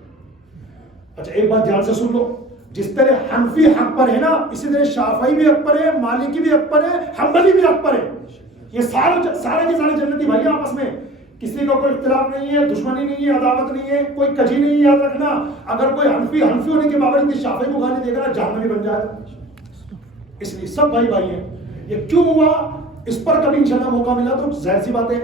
اچھا ایک بات دھیان سے سن لو, جس طرح حنفی حق پر ہے نا, اسی طرح شافعی بھی حق پر ہے, مالکی بھی حق پر ہے, حنبلی بھی حق پر ہے. یہ سارے کے سارے جنتی بھائی آپس میں, کسی کا کوئی اختلاف نہیں ہے, دشمنی نہیں ہے, عداوت نہیں ہے, کوئی کجی نہیں ہے. یاد رکھنا, اگر کوئی حنفی ہونے کے باوجود شافعی کو گالی دے گا نا, جہنمی بن جائے. اس لیے سب بھائی بھائی ہیں. یہ کیوں ہوا, اس پر کبھی انشاءاللہ موقع ملا تو ظاہر سی بات ہے,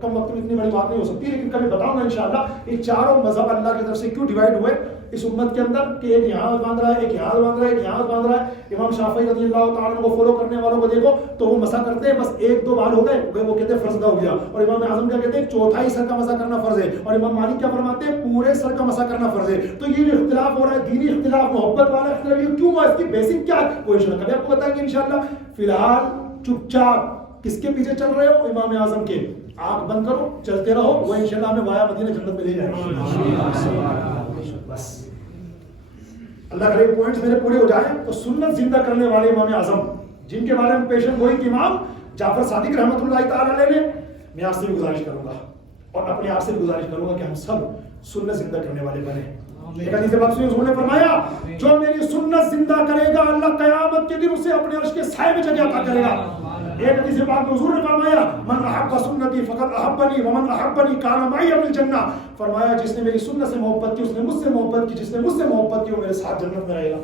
کم وقت میں اتنی بڑی بات نہیں ہو سکتی, لیکن کبھی بتاؤں گا انشاءاللہ یہ چاروں مذہب اللہ کی طرف سے کیوں ڈیوائڈ ہوئے اس امت کے اندر, کہ ایک یہاں باندھ رہا ہے, ایک یہاں باندھ رہا ہے, ایک یہاں باندھ رہا ہے. امام شافعی رضی اللہ تعالیٰ کو فالو کرنے والوں کو دیکھو تو وہ مسح کرتے ہیں, بس ایک دو بال ہو گئے, وہ کہتے ہیں فرض ہو گیا. اور امام اعظم کیا کہتے ہیں, چوتھائی سر کا مسح کرنا فرض ہے. اور امام مالک کیا فرماتے ہیں, پورے سر کا مسح کرنا فرض ہے. تو یہ جو اختلاف ہو رہا ہے, دینی اختلاف, محبت والا اختلاف, یہ کیوں ہوا, اس کی بیسک کیا ہے, وہ انشاءاللہ کبھی آپ کو بتائیں گے انشاءاللہ. فی الحال چپ چاپ کس کے پیچھے چل رہے ہو, امام اعظم کے. آنکھ بند کرو, چلتے رہو, وہ انشاءاللہ ہمیں وایا مدینہ جنت میں لے جائے گا. بس اللہ کرے پوائنٹس میرے پورے ہو جائیں. تو سنت زندہ کرنے والے امام اعظم, جن کے بارے میں پیشن گوئی کہ امام جعفر صادق رحمۃ اللہ تعالی علیہ نے, میں آپ سے بھی گزارش کروں گا اور اپنے آپ سے بھی گزارش کروں گا کہ ہم سب سنت زندہ کرنے والے بنے. ایک حدیث پاک میں حضور نے فرمایا, جو میری سنت زندہ کرے گا اللہ قیامت کے دن اسے اپنے عرش کے سائے میں جگہ عطا کرے گا. ایک حدیث پاک میں حضور نے فرمایا, من احب سنتی فقط احبنی ومن احبنی کان معی فی الجنہ. فرمایا جس نے میری سنت سے محبت کی اس نے مجھ سے محبت کی, جس نے مجھ سے محبت کی وہ میرے ساتھ جنت میں رہے گا.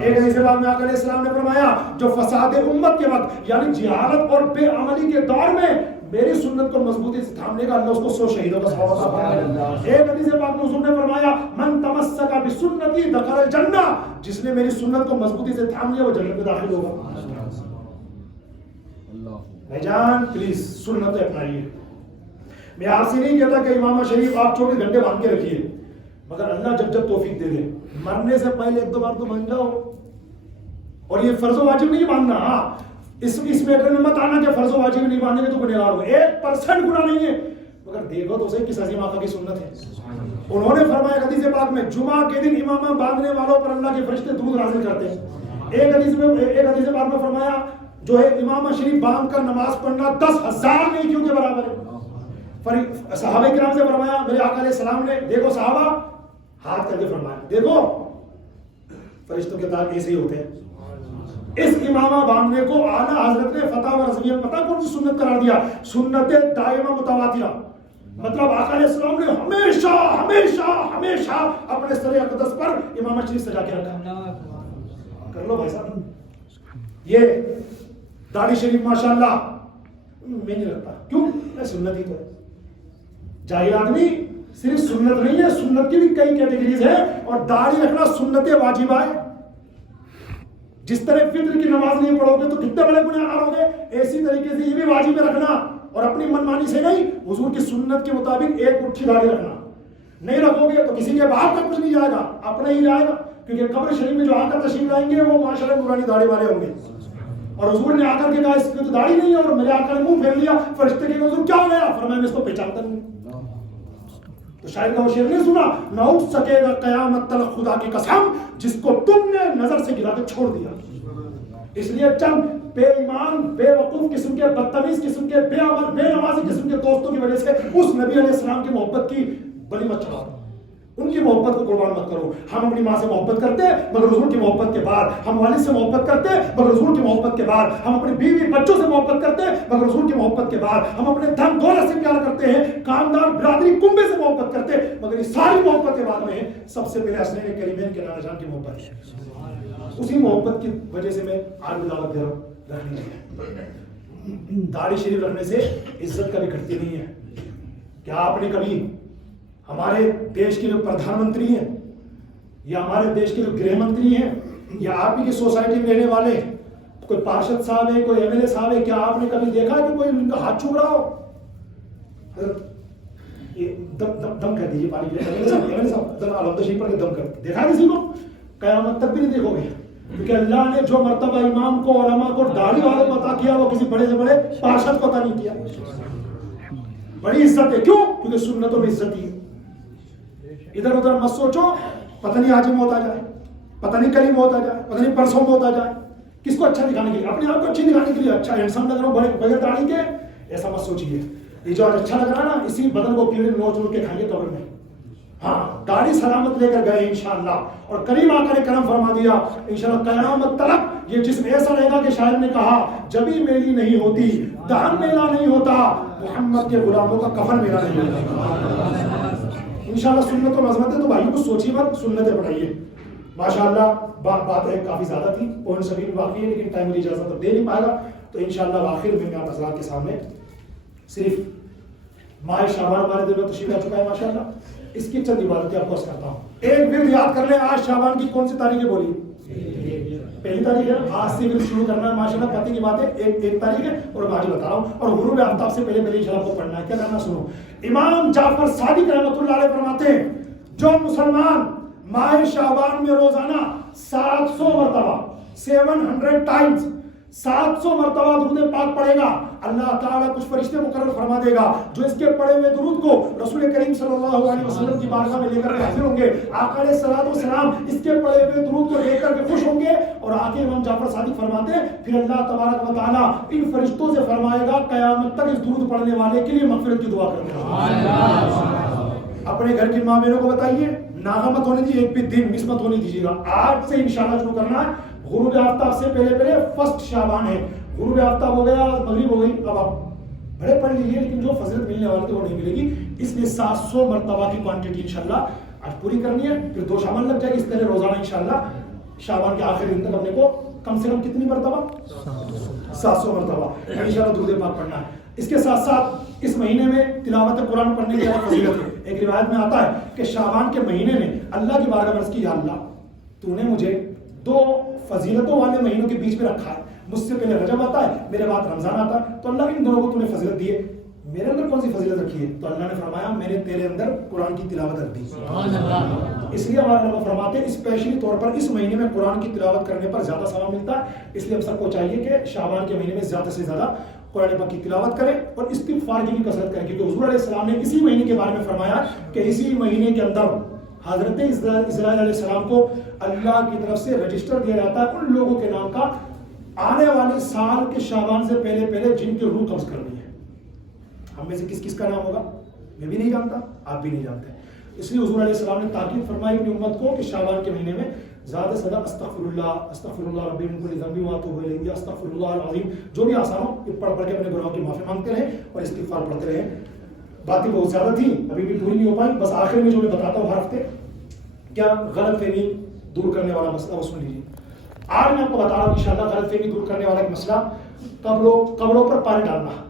ایک حدیث پاک میں آقا علیہ السلام نے فرمایا, جو فساد امت کے وقت یعنی جہالت اور بے عملی کے دور میں میری سنت کو مضبوطی سے تھامنے کا, اللہ اس کو 100 شہیدوں کا ثواب عطا فرمائے گا. ایک حدیث پاک میں حضور نے فرمایا, من تمسک بسنتی دخل الجنہ, جس نے میری سنت کو مضبوطی سے تھام لیا وہ جنت میں داخل ہوگا. بھائی جان پلیز سنت اپنائیے. میں آپ سے نہیں کہتا کہ امامہ شریف آپ 24 گھنٹے باندھ کے رکھیے, مگر اللہ جب جب توفیق دے دے, مرنے سے پہلے ایک دو بار تو مان جاؤ. اور یہ فرض و واجب نہیں باندھنا, ہاں اس میٹر میں مت آنا کہ فرض و واجب نہیں باندھنے کے تو گنہگار ہو, 1% گناہ نہیں ہے, مگر دیکھو تو صحیح کس عظیم آقا کی سنت ہے. انہوں نے فرمایا حدیث پاک میں, جمعہ کے دن امامہ باندھنے والوں پر اللہ کے فرشتے درود نازل کرتے ہیں. ایک حدیث پاک میں فرمایا, جو ہے امامہ شریف باندھ کر نماز پڑھنا 10,000 نیکیوں کے برابر ہے. صحابہ کرام سے فرمایا, میرے آقا علیہ السلام نے, دیکھو صحابہ, ہاتھ کر کے فرمایا, دیکھو فرشتوں کے داغ ایسے ہی ہوتے ہیں. اس امامہ باندھنے کو اعلیٰ حضرت نے فتح و رضویہ پتہ کون سی سنت قرار دیا, سنت دائمہ متواترہ. مطلب آقا علیہ السلام نے ہمیشہ ہمیشہ ہمیشہ اپنے سر اقدس پر امامہ شریف سجا کے رکھا. کر لو بھائی صاحب, یہ داڑھی شریف ماشاءاللہ میں نہیں رکھتا, کیوں, میں سنت ہی تو ہے. جاہل آدمی صرف سنت نہیں ہے، سنت کی بھی کئی کیٹیگریز ہیں، اور داڑھی رکھنا سنت واجبہ ہے. جس طرح فطر کی نماز نہیں پڑھو گے تو کتنے بڑے گنہگار ہو گے، اسی طریقے سے یہ بھی واجب ہے رکھنا، اور اپنی منمانی سے نہیں، حضور کی سنت کے مطابق ایک مٹھی داڑھی رکھنا. نہیں رکھو گے تو کسی کے باپ کا کچھ نہیں جائے گا، اپنا ہی جائے گا، کیونکہ قبر شریف میں جو آ کر تشریف لائیں گے وہ ماشاءاللہ نورانی داڑھی والے ہوں گے. اور حضور نے آ کر کے کہا اس کی تو داڑھی نہیں ہے، اور میرے آقا نے منہ پھیر لیا. فرشتے کے حضور کیا ہو گیا؟ فرمایا میں اس کو پہچانتا نہیں. تو شاید کا وہ شعر نہیں سنا، نہ اٹھ سکے گا قیامت تلک خدا کی قسم جس کو تم نے نظر سے گرا کے چھوڑ دیا. اس لیے چند بے ایمان، بے وقوف قسم کے، بدتمیز قسم کے، بے عمل، بے نمازی قسم کے دوستوں کی وجہ سے اس نبی علیہ السلام کی محبت کی بلی مت چڑھاؤ، ان کی محبت کو قربان مت کرو. ہم اپنی ماں سے محبت کرتے مگر حضور کی محبت کے بعد، ہم والد سے محبت کرتے مگر حضور کی محبت کے بعد، ہم اپنی بیوی بچوں سے محبت کرتے مگر حضور کی محبت کے بعد، ہم اپنے دھن دولت سے پیار کرتے ہیں، خاندان برادری کنبے سے محبت کرتے مگر یہ ساری محبت کے بعد میں سب سے پہلے حسنین کریمین کے نانا جان کی محبت ہے. اسی محبت کی وجہ سے میں آج بھی دعوت دے رہا ہوں رکھنی چاہیے. داڑھی شریف رکھنے سے عزت کبھی گھٹتی نہیں ہے. کیا آپ نے کبھی ہمارے دیش کے جو پردھان منتری ہیں یا ہمارے دیش کے جو گرہ منتری ہیں یا آپ کی سوسائٹی میں رہنے والے کوئی پارشد صاحب ہے، کوئی ایم ایل اے صاحب ہے، کیا آپ نے کبھی دیکھا کہ کوئی ان کا ہاتھ چوم رہا ہو؟ دم کر دیجیے پانی کے لیے، پر دم کر دیکھا کسی کو؟ قیامت تک بھی نہیں دیکھو گے، کیونکہ اللہ نے جو مرتبہ امام کو، علماء کو، داڑھی والے کو عطا کیا وہ کسی بڑے سے بڑے پارشد کو عطا نہیں کیا. بڑی عزت ہے. کیوں؟ کیونکہ سنتوں میں عزت ہی. ادھر ادھر مت سوچو پتہ نہیں آج موت آ جائے، پتہ نہیں کل موت آ جائے، پتہ نہیں پرسوں موت آ جائے. کس کو اچھا دکھانے کے لیے؟ اپنے آپ کو اچھی دکھانے کے لیے. اچھا انسان لگ رہا ہوں بڑے بغیر داڑھی کے، ایسا مت سوچیے. یہ جو آج اچھا لگ رہا ہے نا، اسی بدن کو کیڑے نوچ نوچ کے کھائیں گے قبر میں. ہاں داڑھی سلامت لے کر گئے انشاءاللہ، اور کریم آقا نے کرم فرما دیا انشاءاللہ قیامت تلک یہ جسم ایسا رہے گا کہ شاعر نے کہا جبھی میلی نہیں ہوتی، دہن میلا نہیں ہوتا، محمد کے غلاموں کا کفن میلا نہیں ہوتا. انشاءاللہ سنت و عظمت ہے تو بھائیوں کو سوچی مت، سنتیں پڑھائیے. ماشاءاللہ بات ہے کافی زیادہ تھی، پوائنٹ سبھی میں باقی ہے لیکن ٹائم میری اجازت اب دے نہیں پائے گا. تو انشاءاللہ آخر میں آپ حضرات کے سامنے صرف ماہ شعبان ہمارے دل میں تشریف آ چکا ہے ماشاءاللہ، اس کی چند عبادتیں آپ کو عرض کرتا ہوں. ایک ورد یاد کر لیں، آج شعبان کی کون سی تاریخ ہے بولی؟ پہلی تاریخ ہے. آج سے ورد شروع کرنا ہے ماشاءاللہ، پتہ کی بات ہے ایک تاریخ ہے اور میں آج بتا رہا ہوں. اور غروب آفتاب سے پہلے انشاءاللہ آپ کو پڑھنا ہے. کیا کرنا سنو. امام جعفر صادق رحمۃ اللہ علیہ فرماتے ہیں جو مسلمان ماہ شعبان میں روزانہ 700 مرتبہ 700 ٹائمز 700 مرتبہ درود پاک پڑھے گا، اللہ تعالیٰ کچھ فرشتے مقرر فرما دے گا جو اس کے پڑھے ہوئے درود کو رسول کریم صلی اللہ علیہ وسلم کی بارگاہ میں لے کر حاضر ہوں گے. آقا علیہ الصلوۃ والسلام اس کے پڑھے ہوئے درود کو لے کر کے خوش ہوں گے. اور آگے امام جعفر صادق فرماتے ہیں پھر اللہ تبارک و تعالیٰ ان فرشتوں سے فرمائے گا قیامت تک اس درود پڑھنے والے کے لیے مغفرت کی دعا کرنا. اپنے گھر کی ماں بہنوں کو بتائیے ناغہ مت ہونے دیجیے، ایک بھی دن مس مت ہونے دیجیے گا. آج سے انشاءاللہ شروع کرنا ہے. غروب آفتاب سے پہلے فرسٹ شعبان ہے. غروب آفتاب ہو گیا، مغرب ہو گئی، اب آپ بڑے پڑھ لیجیے لیکن جو فضیلت ملنے والی تھی وہ نہیں ملے گی. اس لیے 700 مرتبہ کی کوانٹٹی انشاءاللہ آج پوری کرنی ہے. پھر 2 شعبان لگ جائے گی. اس طرح روزانہ انشاءاللہ شعبان کے آخری دن تک اپنے کو کم سے کم کتنی مرتبہ 700 مرتبہ انشاءاللہ درود پاک پڑھنا ہے. اس کے ساتھ ساتھ اس مہینے میں تلاوت قرآن پڑھنے کی بہت فضیلت ہے. ایک روایت میں آتا ہے کہ شعبان کے مہینے میں اللہ کی بارگاہ میں عرض کی یا اللہ تو نے مجھے 2 فضیلتوں والے مہینوں کے بیچ میں رکھا ہے. مجھ سے پہلے رجب آتا ہے، میرے بعد رمضان آتا ہے، تو اللہ ان دونوں کو تو نے فضیلت دی ہے، میرے اندر کون سی فضیلت رکھی ہے؟ تو اللہ نے فرمایا میں نے تیرے اندر قرآن کی تلاوت رکھ دی. اس لیے ہمارے لوگ فرماتے ہیں اسپیشلی طور پر اس مہینے میں قرآن کی تلاوت کرنے پر زیادہ ثواب ملتا ہے. اس لیے ہم سب کو چاہیے کہ شعبان کے مہینے میں زیادہ سے زیادہ قرآن پاک کی تلاوت کریں اور استغفار کی بھی کثرت کریں، کیونکہ حضور علیہ السلام نے اسی مہینے کے بارے میں فرمایا کہ اسی مہینے کے اندر حضرت اسرائیل علیہ السلام کو اللہ کی طرف سے رجسٹر دیا جاتا ہے ان لوگوں کے نام کا آنے والے سال کے شعبان سے پہلے جن کی روح قبض کرنی ہے. ہم میں سے کس کس کا نام ہوگا میں بھی نہیں جانتا، آپ بھی نہیں جانتے. اس لیے حضور علیہ السلام نے تاکید فرمائی اپنی امت کو کہ شعبان کے مہینے میں زیادہ سے زیادہ استغفر اللہ ربی من کل ذنب واتوب الیہ، استغفر اللہ العظیم، جو بھی آسان ہو یہ پڑھ کے اپنے گناہوں کی معافی مانگتے رہیں اور استغفار پڑھتے رہیں. باتیں بہت زیادہ تھیں، ابھی بھی پوری نہیں ہو پائی. بس آخر میں جو میں بتاتا ہوں ہر ہفتے کیا غلط فہمی دور کرنے والا مسئلہ وہ سن لیجیے. آج میں آپ کو بتا رہا ہوں انشاءاللہ غلط فہمی دور کرنے والا ایک مسئلہ قبروں پر پانی ڈالنا.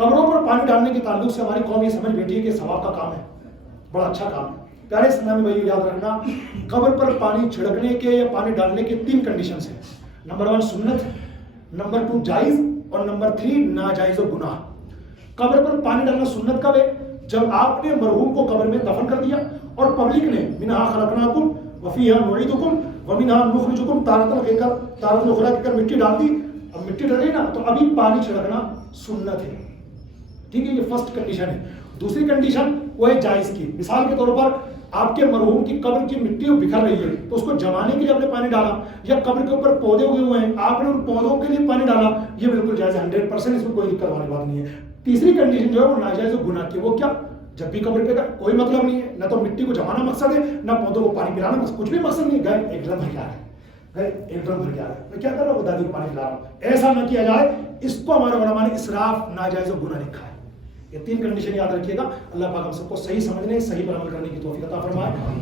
قبروں پر پانی ڈالنے کے تعلق سے ہماری قوم یہ سمجھ بیٹھی ہے کہ ثواب کا کام ہے، بڑا اچھا کام ہے۔ پیارے اسلامی بھائی یاد رکھنا، قبر پر پانی چھڑکنے کے یا پانی ڈالنے کے 3 کنڈیشنز ہیں۔ نمبر 1 سنت، نمبر 2 جائز، اور نمبر 3 ناجائز و گناہ۔ قبر پر پانی ڈالنا سنت کب ہے؟ جب آپ نے مرحوم کو قبر میں دفن کر دیا اور پبلک نے منہا خلقناکم وفیہا نعیدکم ومنہا نخرجکم تارۃ اخری کر مٹی ڈال دی، اب مٹی ڈل گئی نا تو ابھی پانی چھڑکنا سنت ہے، ٹھیک ہے، یہ فرسٹ کنڈیشن ہے۔ دوسری کنڈیشن وہ ہے جائز کی۔ مثال کے طور پر آپ کے مرحوم کی قبر کی مٹی بکھر رہی ہے تو اس کو جمانے کے لیے آپ نے پانی ڈالا، یا قبر کے اوپر پودے اگے ہوئے ہیں آپ نے ان پودوں کے لیے پانی ڈالا، یہ بالکل جائز ہے، 100%، اس میں کوئی دقت والی بات نہیں ہے۔ تیسری کنڈیشن جو ہے وہ ناجائز و گناہ کی، وہ کیا؟ جب بھی قبر پہ کوئی مطلب نہیں ہے، نہ تو مٹی کو جمانا مقصد ہے، نہ پودوں کو پانی پلانا مقصد، کچھ بھی مقصد نہیں، گئے ایک ڈرم بھر کے آ رہا ہے، ایک ڈرم بھر کے آ رہا ہے، میں کیا کر رہا ہوں؟ دادی کو پانی پلا رہا ہوں۔ ایسا نہ کیا جائے، اس کو ہمارے علماء نے اسراف، ناجائز و گناہ لکھا ہے۔ یہ 3 کنڈیشن یاد رکھیے گا۔ اللہ پاک ہم سب کو صحیح سمجھنے، صحیح پر عمل کرنے کی توفیق عطا فرمائے۔